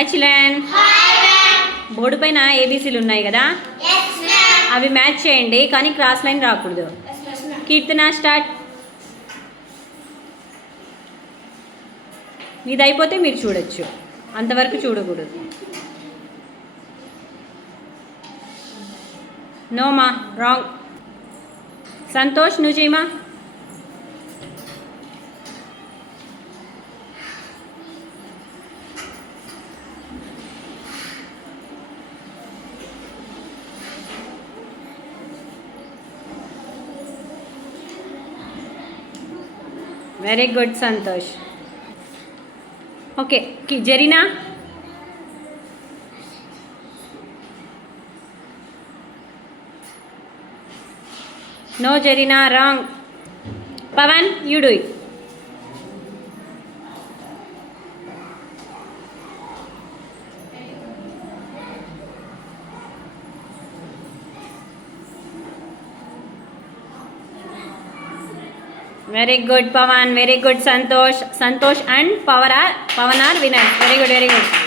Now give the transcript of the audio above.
Hi children. Board పైన ఏబీసీలు ఉన్నాయి కదా, అవి మ్యాచ్ చేయండి కానీ క్రాస్ లైన్ రాకూడదు. కీర్తన స్టార్ట్. ఇది అయిపోతే మీరు చూడొచ్చు, అంతవరకు చూడకూడదు. నోమా రాంగ్. సంతోష్ నువ్వు చేయమా. Very good Santosh. Okay Zarina. No Zarina wrong. Pawan you do it. Very good Pawan, very good Santosh. Santosh and Pawan are winners. Very good, very good.